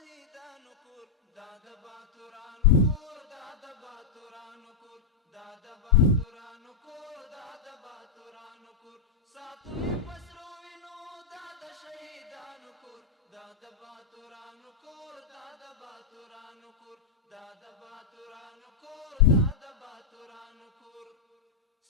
شهیدانو کور دا د باتورانو کور دا د باتورانو کور دا د باتورانو کور دا د باتورانو کور ساتو یې پسرو وینو دا د شهیدانو کور دا د باتورانو کور دا د باتورانو کور دا د باتورانو کور دا د باتورانو کور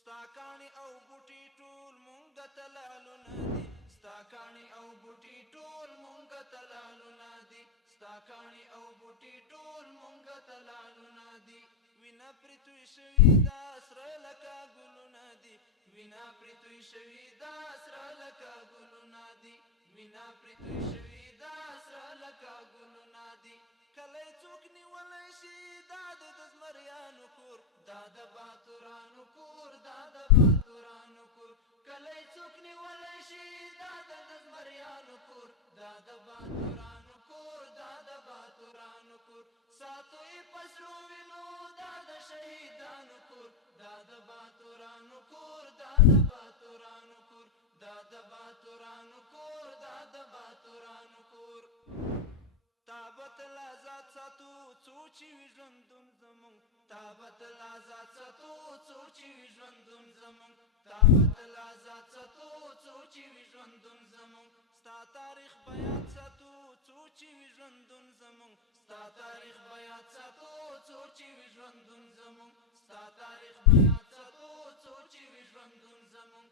ستا کاڼي او بوټي ټول مونږ ته لالونه دي ستا کاڼي او بوټي ټول مونږ ته لالونه دي ستا کاڼي او بوټي ټول مونږ ته لالونه دي وینا پرې توی شوي دا سره لکه ګلونه دي وینا پرې توی شوي دا سره لکه ګلونه دي وینا پرې توی شوي دا سره لکه ګلونه دي کله څوک نیولی شي دا د زمریانو کور دا د باتورانو کور دا د باتورانو کور کله څوک نیولی شي دا د زمریانو کور دا د باتورانو کور دا د باتورانو کور ساتو یې پسرو وینو دا د شهیدانو کور دا د باتورانو کور دا د باتورانو کور دا د باتورانو کور دا د باتورانو کور تابت لازات ساتو څو چې وي ژوندون زمونږ تابت لازات ساتو څو چې وي ژوندون زمونږ تابت لازات ساتو څو چې وي ژوندون زمونږ ستا تاریخ بیات ساتو څو چې وي ژوندون زمونږ ستا تاریخ بیات ساتو څو چې وي ژوندون زمونږ ستا تاریخ بیات ساتو څو چې وي ژوندون زمونږ